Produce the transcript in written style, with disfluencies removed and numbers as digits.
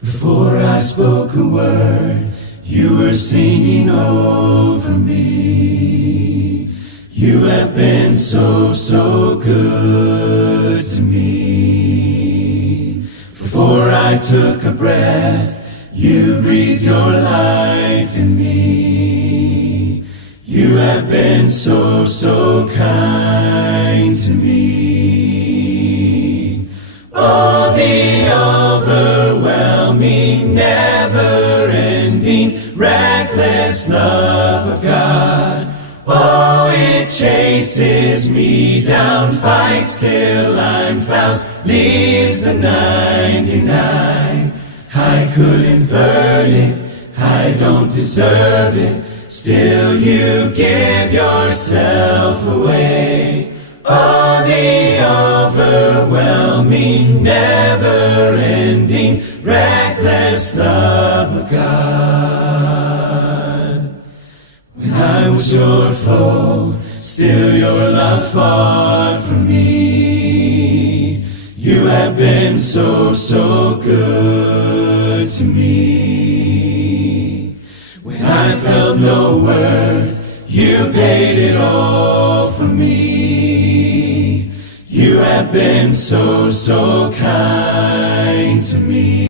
Before I spoke a word, you were singing over me. You have been so, so good to me. Before I took a breath, you breathed your life in me. You have been so, so kind to me. Oh, the overwhelming, never-ending, reckless love of God. Oh, it chases me down, fights till I'm found, leaves the 99. I couldn't earn it, I don't deserve it, still you give yourself away. Oh, the overwhelming, never-ending, reckless love of God. When I was your foe, still your love far from me. You have been so, so good to me. When I felt no worth, you paid it all for me. You have been so, so kind to me.